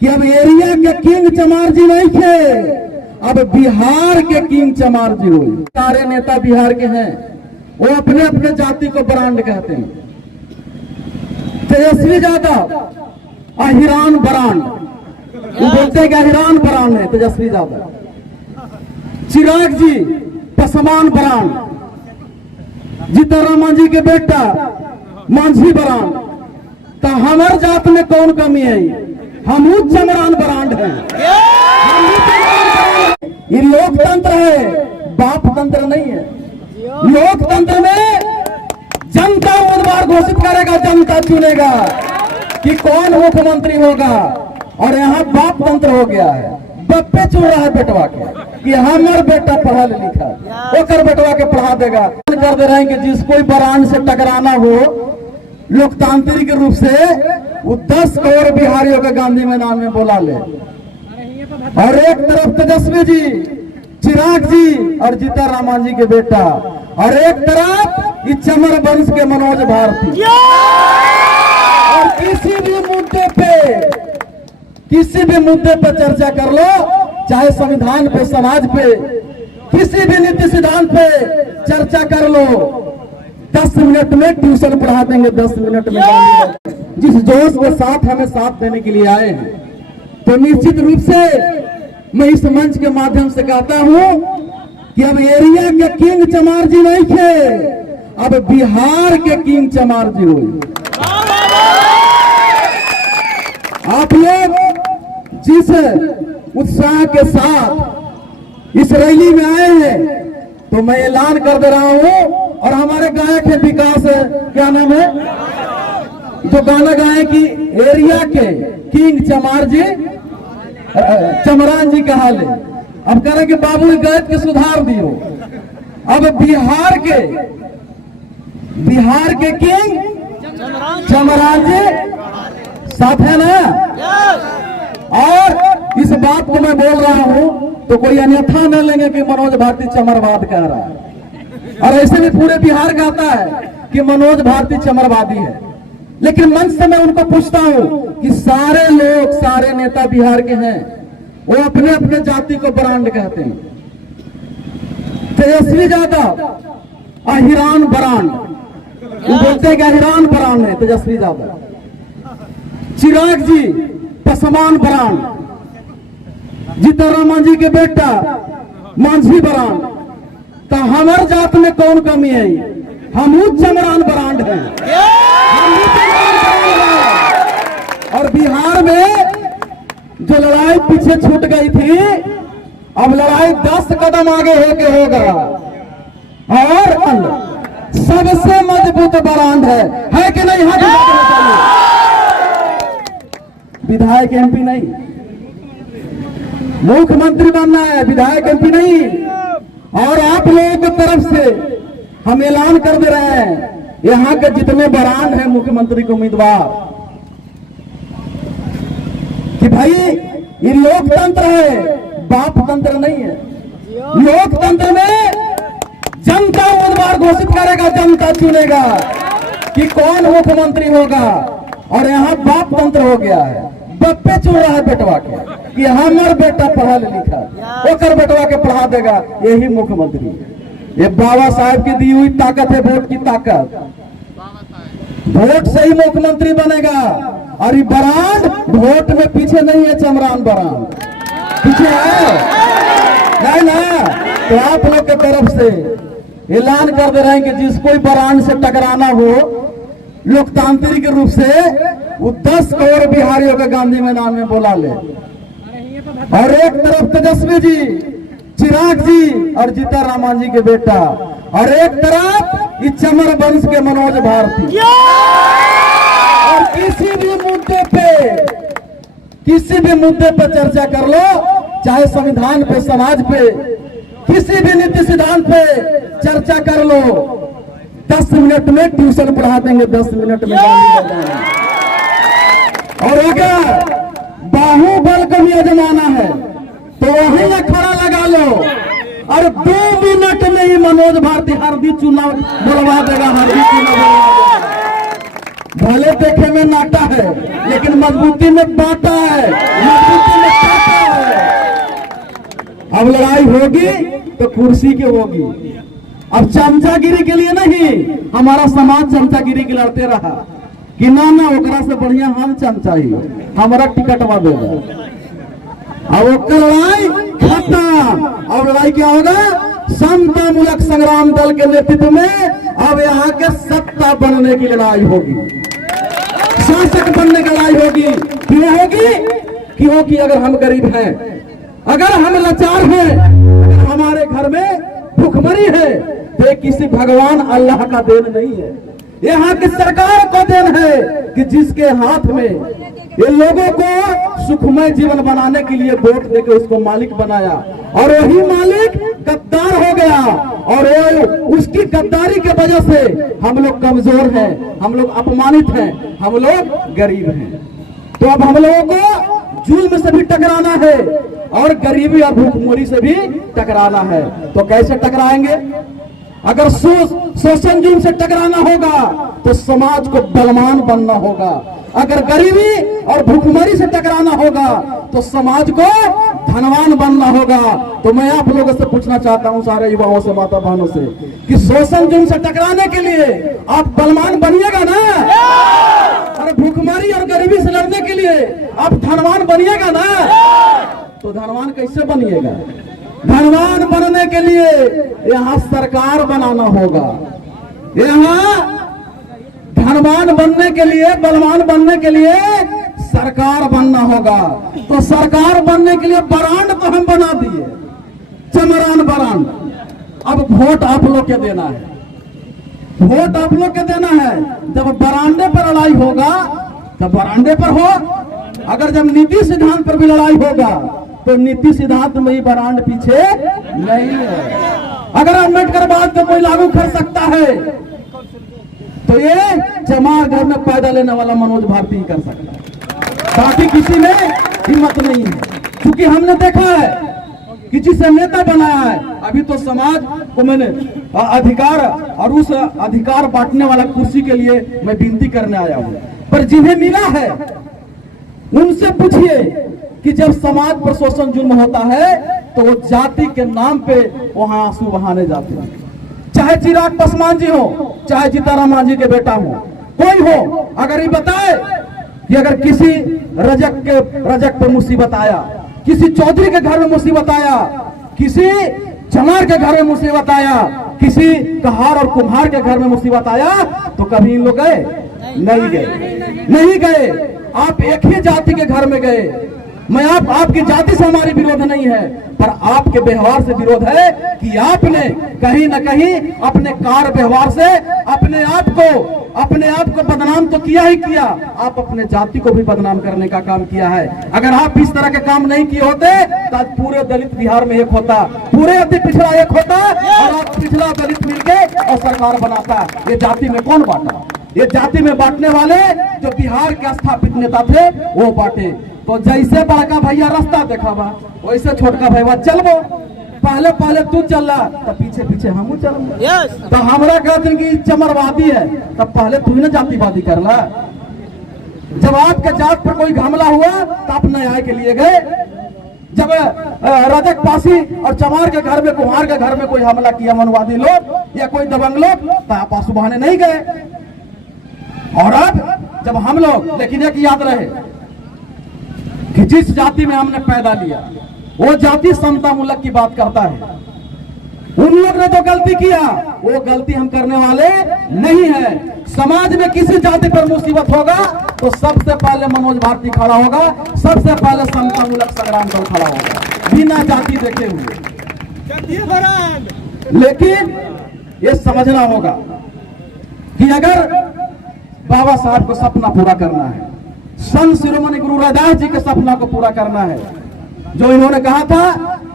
कि अब एरिया के किंग चमार जी नहीं थे, अब बिहार के किंग चमार जी हुए। सारे नेता बिहार के हैं, वो अपने अपने जाति को ब्रांड कहते हैं। तेजस्वी यादव अहिरान ब्रांड, वो बोलते हैं कि अहिरान ब्रांड है तेजस्वी यादव। चिराग जी पसमान ब्रांड, जीताराम मांझी के बेटा मांझी ब्रांड। तो हमार जात में कौन कमी है? हम चमरान ब्रांड है। ये लोकतंत्र है, बाप तंत्र नहीं है। लोकतंत्र में जनता उम्मीदवार घोषित करेगा, जनता चुनेगा कि कौन मुख्यमंत्री होगा। और यहाँ बाप तंत्र हो गया है, बप्पे चुन रहा है बेटवा के कि हमार बेटा पढ़ा लिखा, वो कर बेटवा के पढ़ा देगा। कर दे रहे हैं कि जिसको ब्रांड से टकराना हो लोकतांत्रिक रूप से, वो 10 करोड़ बिहारियों के गांधी मैदान में बोला ले। और एक तरफ तेजस्वी जी, चिराग जी और जीताराम मांझी के बेटा, और एक तरफ इस चमर वंश के मनोज भारती। और किसी भी मुद्दे पे चर्चा कर लो, चाहे संविधान पे, समाज पे, किसी भी नीति सिद्धांत पे चर्चा कर लो, 10 मिनट में ट्यूशन पढ़ा देंगे, 10 मिनट में। जिस जोश के साथ हमें साथ देने के लिए आए हैं, तो निश्चित रूप से मैं इस मंच के माध्यम से कहता हूं कि अब एरिया के किंग चमार जी नहीं थे, अब बिहार के किंग चमार जी हुए। आप लोग जिस उत्साह के साथ इस रैली में आए हैं, तो मैं ऐलान कर दे रहा हूं। और हमारे गायक है विकास, क्या नाम है, जो गाना गाए कि एरिया के किंग चमार जी चमरान जी कहा ले। अब कह रहे कि बाबू गैत के सुधार दियो। अब बिहार के किंग चमरान जी साथ है ना। और इस बात को मैं बोल रहा हूं तो कोई अन्यथा न लेंगे कि मनोज भारती चमरवाद कह रहा है। और ऐसे भी पूरे बिहार कहता है कि मनोज भारती चमरवादी है। लेकिन मंच से मैं उनको पूछता हूं कि सारे लोग, सारे नेता बिहार के हैं, वो अपने अपने जाति को ब्रांड कहते हैं। तेजस्वी यादव अहिरान ब्रांड, वो बोलते हैं कि अहिरान ब्रांड है तेजस्वी यादव। चिराग जी पसमान ब्रांड, जीताराम मांझी के बेटा मांझी ब्रांड। तो हमार जात में कौन कमी है? हम चमरान ब्रांड है। और बिहार में जो लड़ाई पीछे छूट गई थी, अब लड़ाई 10 कदम आगे होके होगा। और सबसे मजबूत ब्रांड है कि नहीं? विधायक एमपी नहीं, मुख्यमंत्री बनना है, विधायक एमपी नहीं। और आप लोगों की तरफ से हम ऐलान कर दे रहे हैं, यहाँ के जितने ब्रांड हैं मुख्यमंत्री के उम्मीदवार, कि भाई ये लोकतंत्र है, बाप तंत्र नहीं है। लोकतंत्र में जनता उम्मीदवार घोषित करेगा, जनता चुनेगा कि कौन मुख्यमंत्री होगा। और यहाँ बाप तंत्र हो गया है, बप्पे चुन रहा है बेटवा के कि हमार बेटा पढ़ा लिखा, वो कर बेटवा के पढ़ा देगा। यही मुख्यमंत्री है। ये बाबा साहब की दी हुई ताकत है, वोट की ताकत। वोट से ही मुख्यमंत्री बनेगा। और ये ब्रांड वोट में पीछे नहीं है, चमरान ब्रांड पीछे है नहीं ना। तो आप लोग की तरफ से ऐलान कर दे रहे हैं कि जिसको ब्रांड से टकराना हो लोकतांत्रिक रूप से, वो 10 करोड़ बिहारियों के गांधी मैदान में बोला ले। और एक तरफ तेजस्वी जी, चिराग जी और जीताराम मांझी के बेटा, और एक तरफ इस चमर वंश के मनोज भारती। और किसी भी मुद्दे पे चर्चा कर लो, चाहे संविधान पे, समाज पे, किसी भी नीति सिद्धांत पे चर्चा कर लो, 10 मिनट में ट्यूशन पढ़ा देंगे, 10 मिनट में। और अगर बाहुबल का भी जमाना है तो वहीं अखाड़ा लगा लो, और 2 मिनट में ही मनोज भारती हरदी चुनाव बुलवा देगा, हरदी चुनाव बुलवा देगा। भले देखे में नाटा है, लेकिन मजबूती में बाटा है। अब लड़ाई होगी तो कुर्सी की होगी। अब चमचागिरी के लिए नहीं, हमारा समाज चमचागिरी के लड़ते रहा कि ना ओकरा से बढ़िया हम चमचा ही हमारा टिकटवा देगा। अब उसका लड़ाई खत्म। अब लड़ाई क्या होगा? समतामूलक संग्राम दल के नेतृत्व में अब यहाँ के सत्ता बनने की लड़ाई होगी, शासक बनने की लड़ाई होगी। क्यों होगी? क्योंकि अगर हम गरीब हैं, अगर हम लाचार हैं, अगर हमारे घर में भूखमरी है, तो किसी भगवान अल्लाह का देन नहीं है, यहाँ की सरकार को देन है कि जिसके हाथ में ये लोगों को सुखमय जीवन बनाने के लिए वोट देकर उसको मालिक बनाया, और वही मालिक गद्दार हो गया, और उसकी गद्दारी के वजह से हम लोग कमजोर हैं, हम लोग अपमानित हैं, हम लोग गरीब हैं। तो अब हम लोगों को जुल्म से भी टकराना है और गरीबी और भूखमरी से भी टकराना है। तो कैसे टकराएंगे? अगर शोषण जुल्म से टकराना होगा तो समाज को बलवान बनना होगा। अगर गरीबी और भूखमरी से टकराना होगा तो समाज को धनवान बनना होगा। तो मैं आप लोगों से पूछना चाहता हूं, सारे युवाओं से, माता बहनों से, कि शोषण जुल्म से टकराने के लिए आप बलवान बनिएगा ना? और भूखमरी और गरीबी से लड़ने के लिए आप धनवान बनिएगा ना? तो धनवान कैसे बनिएगा? धनवान बनने के लिए यहाँ सरकार बनाना होगा। यहाँ धनवान बनने के लिए, बलवान बनने के लिए सरकार बनना होगा। तो सरकार बनने के लिए बरांड तो हम बना दिए, चमरान बरांड। अब वोट आप लोग के देना है, वोट आप लोग के देना है। जब बरांडे पर लड़ाई होगा तो बरांडे पर हो, अगर जब नीति सिद्धांत पर भी लड़ाई होगा तो नीति सिद्धांत में ही बरांड पीछे नहीं है। अगर अम्बेडकर बात को कोई लागू कर सकता है तो ये चमार घर में पैदा लेने वाला मनोज भारती ही कर सकता है, बाकी किसी में हिम्मत नहीं है। क्योंकि हमने देखा है कि जिसे नेता बनाया है, अभी तो समाज को मैंने अधिकार और उस अधिकार बांटने वाला कुर्सी के लिए मैं विनती करने आया हूं, पर जिन्हें मिला है उनसे पूछिए कि जब समाज पर शोषण जुल्म होता है तो वो जाति के नाम पे वहां आंसू बहाने जाते हैं। चाहे चिराग पासवान जी हो, चाहे जीताराम मांझी के बेटा हो, कोई हो, अगर ये बताए कि अगर किसी रजक पे मुसीबत आया, किसी चौधरी के घर में मुसीबत आया, किसी चमार के घर में मुसीबत आया, किसी कहार और कुम्हार के घर में मुसीबत आया, तो कभी इन लोग गए? नहीं गए, नहीं गए। आप एक ही जाति के घर में गए। मैं आपकी जाति से हमारी विरोध नहीं है, पर आपके व्यवहार से विरोध है कि आपने कहीं न कहीं अपने कार्य व्यवहार से अपने आप को बदनाम तो किया ही किया, आप अपने जाति को भी बदनाम करने का काम किया है। अगर आप इस तरह के काम नहीं किए होते तो आज पूरे दलित बिहार में एक होता, पूरे अति पिछड़ा एक होता, और आप पिछड़ा दलित मिलके और सरकार बनाता। ये जाति में कौन बांटा? ये जाति में बांटने वाले जो बिहार के स्थापित नेता थे वो बांटे। तो जैसे बड़का भैया रास्ता देखावा वैसे छोटका भैया चलबो, पहले तू चल रहा तो पीछे पीछे हम चल। तो हमरा कहते हैं कि चमरवादी है, तब पहले तू ना जातिवादी कर ला। जब आपके जात पर कोई हमला हुआ तो आप न्याय के लिए गए। जब रजक पासी और चमार के घर में, कुम्हार के घर में कोई हमला किया मनवादी लोग या कोई दबंग लोग, तो आप आंसू बहाने नहीं गए। और अब जब हम लोग, लेकिन एक याद रहे कि जिस जाति में हमने पैदा लिया वो जाति समतामूलक की बात करता है। उन लोग ने जो गलती किया वो गलती हम करने वाले नहीं है। समाज में किसी जाति पर मुसीबत होगा तो सबसे पहले मनोज भारती खड़ा होगा, सबसे पहले समतामूलक संग्राम दल खड़ा होगा, बिना जाति देखे हुए। लेकिन ये समझना होगा कि अगर बाबा साहब को सपना पूरा करना है, संत शिरोमणि गुरु रविदास जी के सपना को पूरा करना है, जो इन्होंने कहा था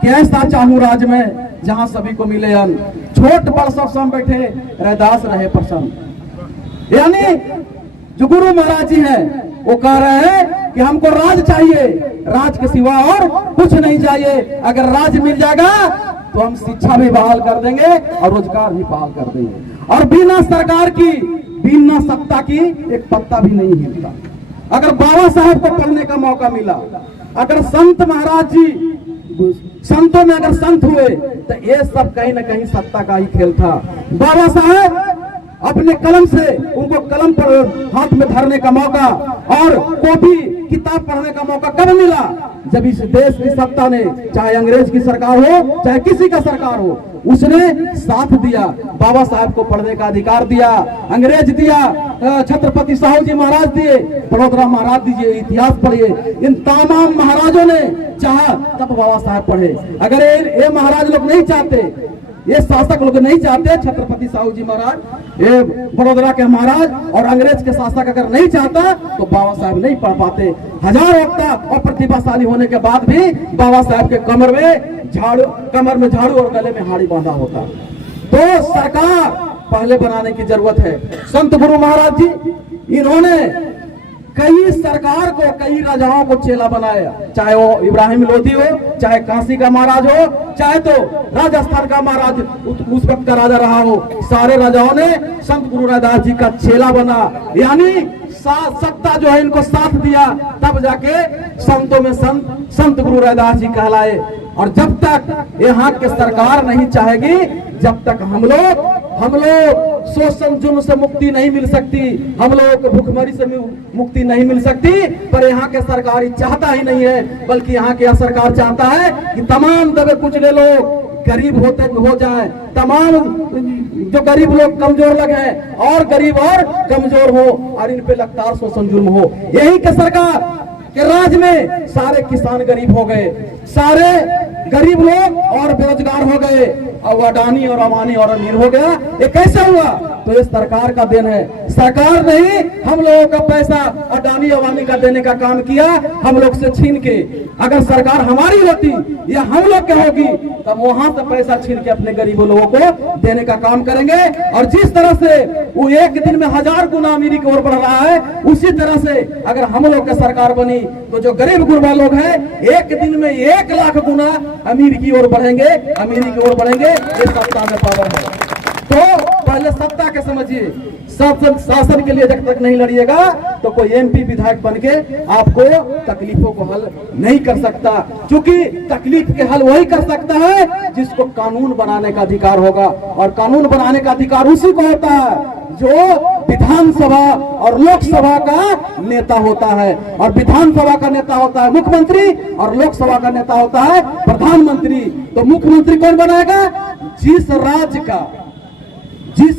कि ऐसा चाहूं राज में जहां सभी को मिले अन्न, छोट बड़ सब सम बैठे रविदास रहे प्रसन्न। यानी जो गुरु महाराज जी हैं वो कह रहे हैं कि हमको राज चाहिए, राज के सिवा और कुछ नहीं चाहिए। अगर राज मिल जाएगा तो हम शिक्षा भी बहाल कर देंगे और रोजगार भी बहाल कर देंगे, और बिना सरकार की, बिना सत्ता की एक पत्ता भी नहीं हिलता। अगर बाबा साहब को पढ़ने का मौका मिला, अगर संत महाराज जी संतों में अगर संत हुए तो ये सब कहीं ना कहीं सत्ता का ही खेल था। बाबा साहब अपने कलम से, उनको कलम पर हाथ में धरने का मौका और कॉपी किताब पढ़ने का मौका कब मिला? जब इस देश की सत्ता ने, चाहे अंग्रेज की सरकार हो चाहे किसी का सरकार हो, उसने साथ दिया, बाबा साहब को पढ़ने का अधिकार दिया। अंग्रेज दिया, छत्रपति साहू जी महाराज दिए, बड़ौदा महाराज दीजिए, इतिहास पढ़िए, इन तमाम महाराजों ने चाहा तब बाबा साहब पढ़े। अगर ये महाराज लोग नहीं चाहते, ये शासक लोग नहीं चाहते, छत्रपति साहू जी महाराज, ये बड़ौदा के महाराज और अंग्रेज के शासक अगर नहीं चाहता तो बाबा साहब नहीं पढ़ पाते। हजार वक्ता और प्रतिभाशाली होने के बाद भी बाबा साहब के कमर में झाड़ू और गले में हाड़ी बांधा होता। तो सरकार पहले बनाने की जरूरत है। संत गुरु महाराज जी, इन्होंने कई सरकार को, कई राजाओं को चेला बनाया, चाहे वो इब्राहिम लोधी हो, चाहे काशी का महाराज हो, चाहे तो राजस्थान का महाराज उस वक्त का राजा रहा हो, सारे राजाओं ने संत गुरु रैदास जी का चेला बना। यानी सत्ता जो है इनको साथ दिया, तब जाके संतों में संत गुरु रैदास जी कहलाए। और जब तक यहाँ के सरकार नहीं चाहेगी, जब तक हम लोग शोषण जुल्म से मुक्ति नहीं मिल सकती, हम लोगों को भूखमरी से मुक्ति नहीं मिल सकती। पर यहाँ के सरकार चाहता ही नहीं है, बल्कि यहाँ की सरकार चाहता है कि तमाम दबे कुचले लोग गरीब हो जाए, तमाम जो गरीब लोग कमजोर लगे और गरीब और कमजोर हो और इन पे लगातार शोषण जुल्म हो। यही के सरकार के राज में सारे किसान गरीब हो गए, सारे गरीब लोग और बेरोजगार हो गए, और अडानी और अमानी और अमीर हो गया। ये कैसे हुआ? तो ये सरकार का देन है। सरकार नहीं हम लोगों का पैसा अडानी अवानी का देने का काम किया, हम लोग से छीन के। अगर सरकार हमारी होती या हम लोग के होगी, तब वहां से पैसा छीन के अपने गरीबों लोगों को देने का काम करेंगे। और जिस तरह से वो एक दिन में 1000 गुना अमीरी की ओर बढ़ रहा है, उसी तरह से अगर हम लोग की सरकार बनी तो जो गरीब गुरबा लोग हैं एक दिन में 1 लाख गुना अमीर की ओर बढ़ेंगे, अमीरी की ओर बढ़ेंगे। ये सत्ता में पावर है। तो पहले सत्ता के समझिए, शासन के लिए जब तक नहीं लड़िएगा तो कोई एमपी विधायक बन के आपको तकलीफों को हल नहीं कर सकता, क्योंकि तकलीफ के हल वही कर सकता है जिसको कानून बनाने का अधिकार होगा। और कानून बनाने का अधिकार उसी को होता है जो विधानसभा और लोकसभा का नेता होता है। और विधानसभा का नेता होता है मुख्यमंत्री और लोकसभा का नेता होता है प्रधानमंत्री। तो मुख्यमंत्री कौन बनाएगा? जिस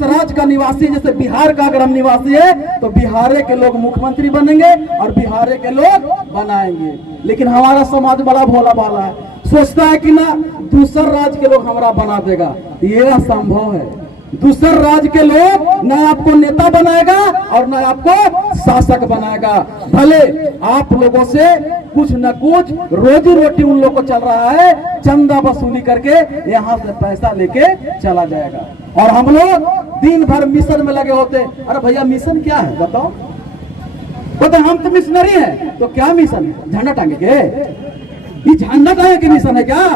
राज्य का निवासी, जैसे बिहार का अगर हम निवासी है तो बिहार के लोग मुख्यमंत्री बनेंगे और बिहार के लोग बनाएंगे। लेकिन हमारा समाज बड़ा भोला भाला है, सोचता है कि ना दूसर राज्य के लोग हमारा बना देगा। ये असंभव है। दूसर राज्य के लोग न आपको नेता बनाएगा और न आपको शासक बनाएगा। भले आप लोगों से कुछ न कुछ रोजी रोटी उन लोग को चल रहा है, चंदा वसूली करके यहाँ से पैसा लेके चला जाएगा। और हम लोग दिन भर मिशन में लगे होते। अरे भैया मिशन क्या है बताओ? तो हम तो मिशनरी हैं। तो क्या मिशन है? झंडा टांगे के? ये झंडा टांगे के मिशन है क्या?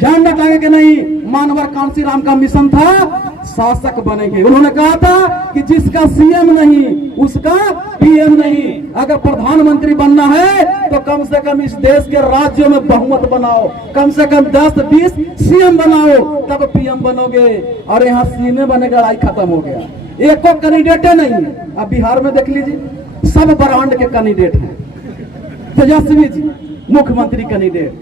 झंडा टांगे के नहीं। मानवर कांसी राम का मिशन था शासक बनेंगे। उन्होंने कहा था कि जिसका सीएम नहीं उसका पीएम नहीं। अगर प्रधानमंत्री बनना है तो कम से कम इस देश के राज्यों में बहुमत बनाओ, कम से कम 10-20 सीएम बनाओ, तब पीएम बनोगे। और यहाँ सीएम बने का लड़ाई खत्म हो गया। एक को कैंडिडेट नहीं है। अब बिहार में देख लीजिए, सब ब्रांड के कैंडिडेट हैं। तेजस्वी जी मुख्यमंत्री कैंडिडेट,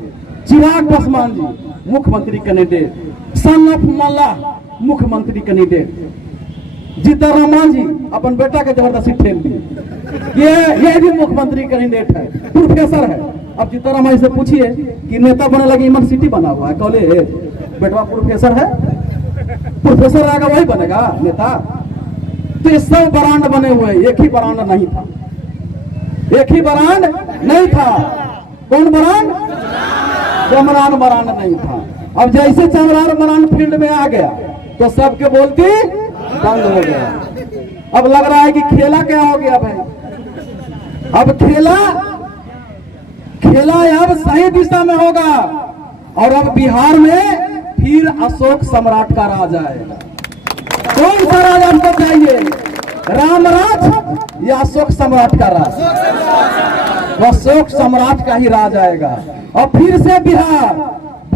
चिराग पासवान जी मुख्यमंत्री कैंडिडेट, सन ऑफ मल्ला मुख्यमंत्री कैंडिडेट, जीताराम जी अपन बेटा के जबरदस्ती ठेल दिए, ये भी मुख्यमंत्री कैंडिडेट है, प्रोफेसर है। अब जीताराम जी से पूछिए कि नेता बनने लगे, यूनिवर्सिटी बना हुआ है कॉलेज, बेटा प्रोफेसर है, प्रोफेसर आएगा वही बनेगा नेता। तो ये सब ब्रांड बने हुए, एक ही ब्रांड नहीं था, एक ही ब्रांड नहीं था। कौन ब्रांड? चमरान ब्रांड नहीं था। अब जैसे चमरान ब्रांड फील्ड में आ गया तो सबके बोलती बंद हो गया। अब लग रहा है कि खेला क्या हो गया भाई? अब खेला अब सही दिशा में होगा। और अब बिहार में फिर अशोक सम्राट का राज आएगा। कौन सा राज आपको चाहिए? राम राज या अशोक सम्राट का राज? अशोक सम्राट का ही राज आएगा। और फिर से बिहार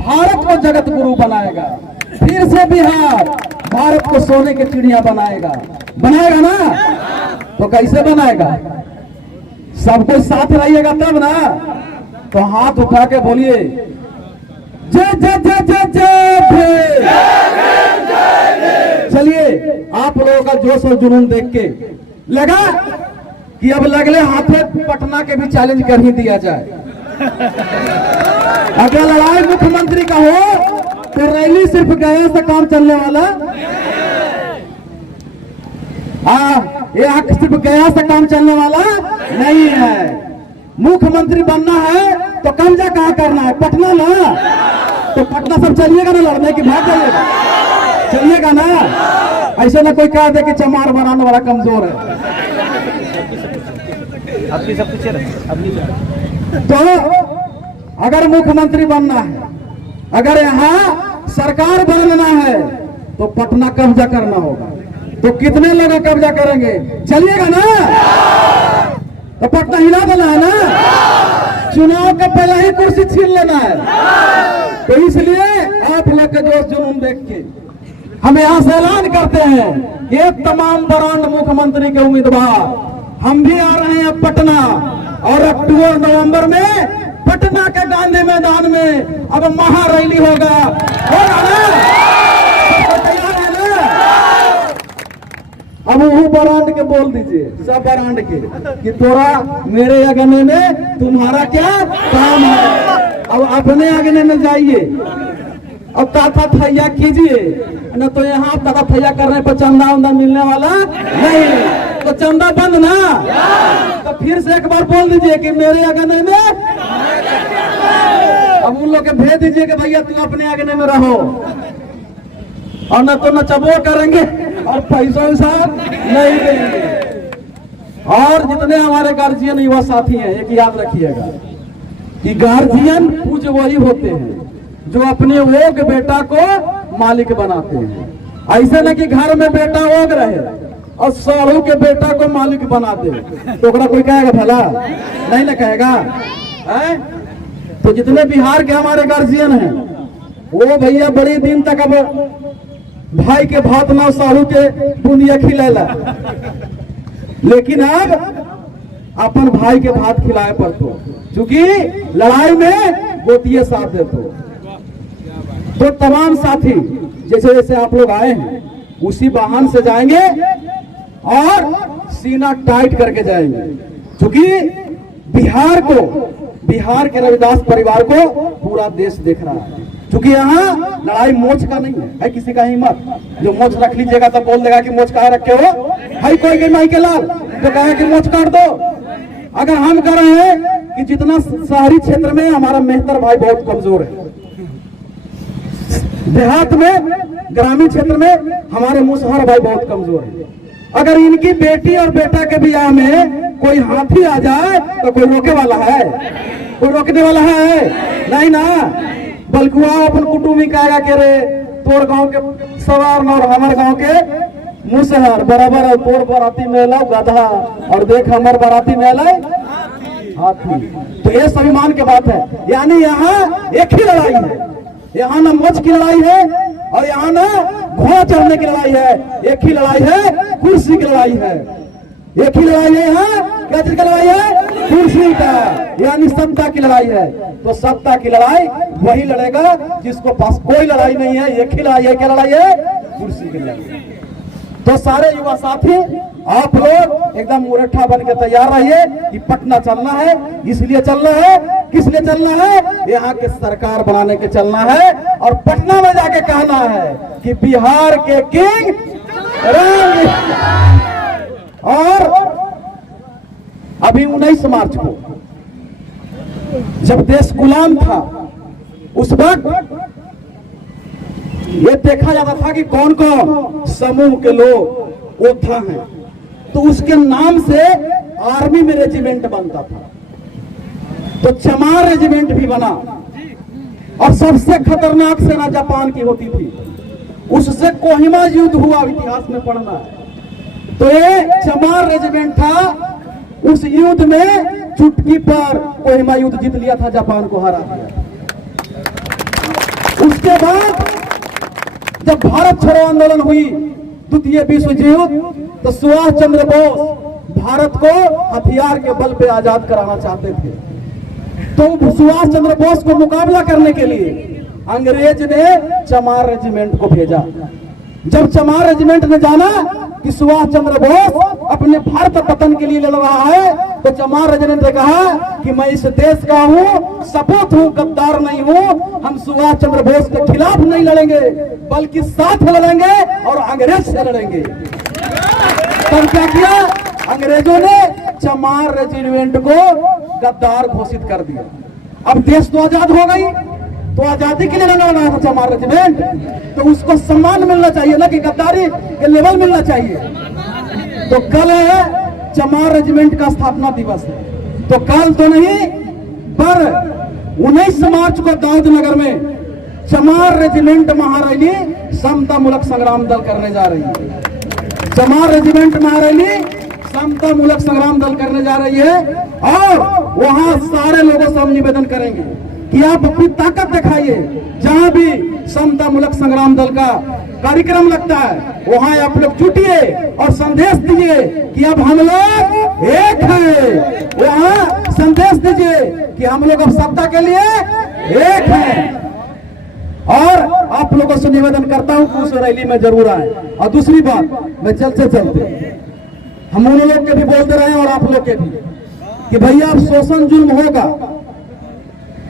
भारत को जगत गुरु बनाएगा। फिर से बिहार भारत को सोने की चिड़िया बनाएगा। बनाएगा ना? तो कैसे बनाएगा? सब कोई साथ रहिएगा तब ना। तो हाथ उठा के बोलिए जय जय जय जय जय। चलिए, आप लोगों का जोश और जुनून देख के लगा कि अब लगले हाथे पटना के भी चैलेंज कर ही दिया जाए। अगर लड़ाई मुख्यमंत्री का हो तो रैली सिर्फ गया से काम चलने वाला। यहाँ सिर्फ गया से काम चलने वाला नहीं है। मुख्यमंत्री बनना है तो कब्जा कहाँ करना है? पटना ना। तो पटना सब चलिएगा ना लड़ने की? भाग जाइएगा, चलिएगा ना। ऐसे ना कोई कह दे कि चमार बनाने वाला कमजोर है। आपकी सब कुछ तो अगर मुख्यमंत्री बनना है, अगर यहाँ सरकार बनना है तो पटना कब्जा करना होगा। तो कितने लोग कब्जा करेंगे? चलिएगा ना? तो पटना हिला देना है ना। चुनाव का पहले ही कुर्सी छीन लेना है। तो इसलिए आप लोग के जोश जुनून देख के हम यहाँ से ऐलान करते हैं कि तमाम ब्रांड मुख्यमंत्री के उम्मीदवार हम भी आ रहे हैं पटना। और अक्टूबर नवंबर में पटना के गांधी मैदान में अब महारैली होगा ना? तैयार है ना? अब वो ब्रांड के बोल दीजिए, सब ब्रांड के, कि तोरा मेरे अगने में तुम्हारा क्या काम है। अब अपने अगने में जाइए, अब ताथा थैया कीजिए, न तो यहाँ ताथा थैया करने पर चंदा उंदा मिलने वाला नहीं। तो चंदा बंद ना। तो फिर से एक बार बोल दीजिए कि मेरे अगने में। अब उन लोग के भेज दीजिए कि भैया तुम अपने अगने में रहो, और न तो नचबो करेंगे और पैसा वैसा नहीं देंगे। और जितने हमारे गार्जियन युवा साथी हैं, एक याद रखिएगा कि गार्जियन पूज्य वही होते हैं जो अपने वोग बेटा को मालिक बनाते हैं। ऐसे न कि घर में बेटा वोग रहे और साहू के बेटा को मालिक बना दे, तो कोई कहेगा भला? नहीं ना कहेगा है? तो जितने बिहार के हमारे गार्जियन हैं वो भैया बड़े दिन तक अब भाई के भात ना साहू के बुनिया खिलाला, लेकिन अब अपन भाई के भात खिलाए पड़तो, क्योंकि लड़ाई में गोतिये साथ देतो। तो तमाम साथी जैसे जैसे आप लोग आए हैं उसी वाहन से जाएंगे और सीना टाइट करके जाएंगे, क्योंकि बिहार के रविदास परिवार को पूरा देश देख रहा है। क्योंकि यहाँ लड़ाई मोच का नहीं है किसी का हिम्मत जो मोच रख लीजिएगा तो बोल देगा कि मोच कहाँ रखे हो भाई, कोई गई माई के लाल तो कहे कि मोच काट दो। अगर हम कह रहे हैं कि जितना शहरी क्षेत्र में हमारा मेहतर भाई बहुत कमजोर है, देहात में ग्रामीण क्षेत्र में हमारे मुसहर भाई बहुत कमजोर है। अगर इनकी बेटी और बेटा के ब्याह में कोई हाथी आ जाए तो कोई रोके वाला है? कोई रोकने वाला है? नहीं ना। बल्कि अपन कुटुम्बी कहेगा कि रे तोर गांव के सवार और हमारे गांव के मुसहर बराबर, तोर बाराती में ला गधा और देख हमारे बाराती में ला हाथी। तो ये स्वाभिमान की बात है। यानी यहाँ एक ही लड़ाई है, यहाँ ना मोच की लड़ाई है और यहाँ ना घोड़ा चढ़ने की लड़ाई है। एक ही लड़ाई है, कुर्सी की लड़ाई है। एक ही लड़ाई है यहाँ, क्या चीज की लड़ाई है? कुर्सी का, यानी सत्ता की लड़ाई है। तो सत्ता की लड़ाई वही लड़ेगा जिसको पास कोई लड़ाई नहीं है। एक ही लड़ाई है, क्या लड़ाई है? कुर्सी की लड़ाई। तो सारे युवा साथी आप लोग एकदम मुरठा बन के तैयार रहिए कि पटना चलना है। इसलिए चलना है, किस लिए चलना है? यहाँ के सरकार बनाने के चलना है और पटना में जाके कहना है कि बिहार के किंग और अभी 19 मार्च को जब देश गुलाम था उस वक्त ये देखा जाता था कि कौन कौन समूह के लोग योद्धा हैं, तो उसके नाम से आर्मी में रेजिमेंट बनता था। तो चमार रेजिमेंट भी बना और सबसे खतरनाक सेना जापान की होती थी, उससे कोहिमा युद्ध हुआ, इतिहास में पढ़ना है। तो ये चमार रेजिमेंट था, उस युद्ध में चुटकी पर कोहिमा युद्ध जीत लिया था, जापान को हरा दिया। उसके बाद जब भारत छोड़ो आंदोलन हुई, द्वितीय विश्व युद्ध, तो सुभाष चंद्र बोस भारत को हथियार के बल पे आजाद कराना चाहते थे। तो सुभाष चंद्र बोस को मुकाबला करने के लिए अंग्रेज ने चमार रेजिमेंट को भेजा। जब चमार रेजिमेंट ने जाना कि सुभाष चंद्र बोस अपने भारत पतन के लिए लड़ रहा है, तो चमार रेजिमेंट ने कहा कि मैं इस देश का हूँ, सपूत हूँ, गद्दार नहीं हूँ। हम सुभाष चंद्र बोस के खिलाफ नहीं लड़ेंगे, बल्कि साथ लड़ेंगे और अंग्रेज से लड़ेंगे। तब क्या किया, अंग्रेजों ने चमार रेजिमेंट को गद्दार घोषित कर दिया। अब देश तो आजाद हो गई, तो आजादी के लिए लड़ रहा था चमार रेजिमेंट, तो उसको सम्मान मिलना चाहिए ना, कि गद्दारी के लेवल मिलना चाहिए। तो कल है चमार रेजिमेंट का स्थापना दिवस है, तो कल तो नहीं पर 19 मार्च को दाऊद नगर में चमार रेजिमेंट महारैली समता मूलक संग्राम दल करने जा रही है। चमार रेजिमेंट महारैली समता मूलक संग्राम दल करने जा रही है, और वहां सारे लोगों से हम निवेदन करेंगे कि आप अपनी ताकत दिखाइए। जहां भी समता मूलक संग्राम दल का कार्यक्रम लगता है, वहां आप लोग जुटिए और संदेश दीजिए कि अब हम लोग एक हैं। वहां संदेश दीजिए कि हम लोग अब सत्ता के लिए एक हैं। और आप लोगों से निवेदन करता हूं कि उस रैली में जरूर आए। और दूसरी बात, मैं चलते चलते हम उन लोग के भी बोलते रहे और आप लोग के भी, कि भैया अब शोषण जुल्म होगा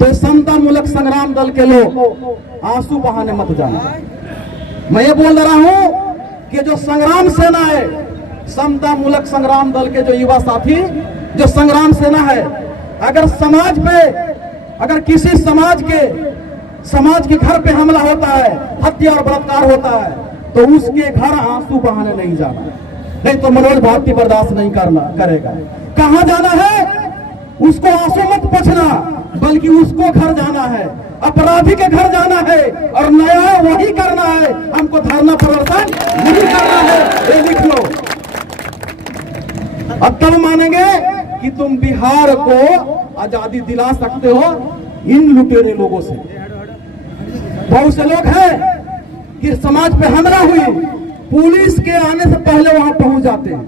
तो समता मूलक संग्राम दल के लोग आंसू बहाने मत जाना। मैं ये बोल रहा हूं कि जो संग्राम सेना है, समता मूलक संग्राम दल के जो युवा साथी, जो संग्राम सेना है, अगर समाज पे, अगर किसी समाज के घर पे हमला होता है, हत्या और बलात्कार होता है, तो उसके घर आंसू बहाने नहीं जाना, नहीं तो मनोज भारती बर्दाश्त नहीं करेगा। कहां जाना है, उसको आंसू मत पूछना, बल्कि उसको घर जाना है, अपराधी के घर जाना है और न्याय वही करना है। हमको धरना प्रदर्शन नहीं करना है, ये लिख लो। अब तब मानेंगे कि तुम बिहार को आजादी दिला सकते हो इन लुटेरे लोगों से। बहुत से लोग हैं कि समाज पे हमला हुई, पुलिस के आने से पहले वहां पहुंच जाते हैं,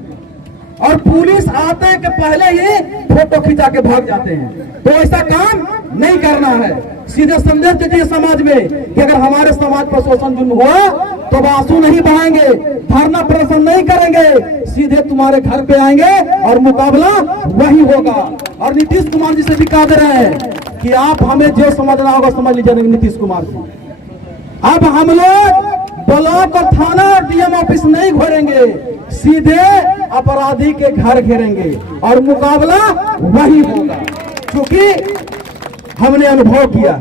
और पुलिस आते के पहले ही फोटो खिंचा के भाग जाते हैं। तो ऐसा काम नहीं करना है। सीधे संदेश दीजिए समाज में कि अगर हमारे समाज पर शोषण जुल्म हुआ तो आंसू नहीं बहाएंगे, धरना प्रदर्शन नहीं करेंगे, सीधे तुम्हारे घर पे आएंगे और मुकाबला वही होगा। और नीतीश कुमार जी से भी कह दे रहे हैं कि आप हमें जो समझना होगा समझ लीजिए। नीतीश कुमार जी, अब हम लोग ब्लॉक और थाना और डीएम ऑफिस नहीं घोरेंगे, सीधे अपराधी के घर घेरेंगे और मुकाबला वही होगा। क्योंकि हमने अनुभव किया,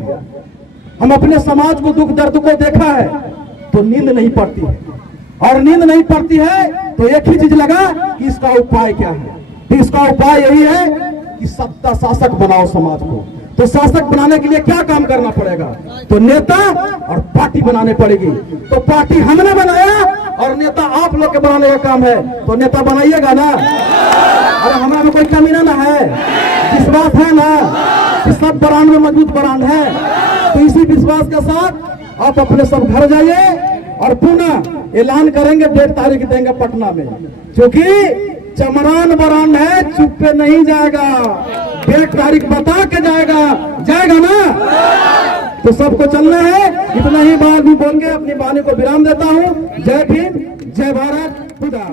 हम अपने समाज को दुख दर्द को देखा है, तो नींद नहीं पड़ती है, और नींद नहीं पड़ती है तो एक ही चीज लगा कि इसका उपाय क्या है। तो इसका उपाय यही है कि सत्ता शासक बनाओ समाज को। तो शासक बनाने के लिए क्या काम करना पड़ेगा, तो नेता और पार्टी बनाने पड़ेगी। तो पार्टी हमने बनाया और नेता आप लोग के बनाने का काम है, तो नेता बनाइएगा ना। अरे हमारा में कोई कमी ना है, विश्वास है ना कि सब ब्रांड में मजबूत ब्रांड है। तो इसी विश्वास के साथ आप अपने सब घर जाइए और पुनः ऐलान करेंगे, 1.5 तारीख देंगे पटना में, क्योंकि चमरान ब्रांड है, चुप पे नहीं जाएगा, 1.5 तारीख बता के जाएगा ना। तो सबको चलना है। इतना ही बात भी बोल के अपनी वाणी को विराम देता हूँ। जय भीम, जय भारत, खुदा।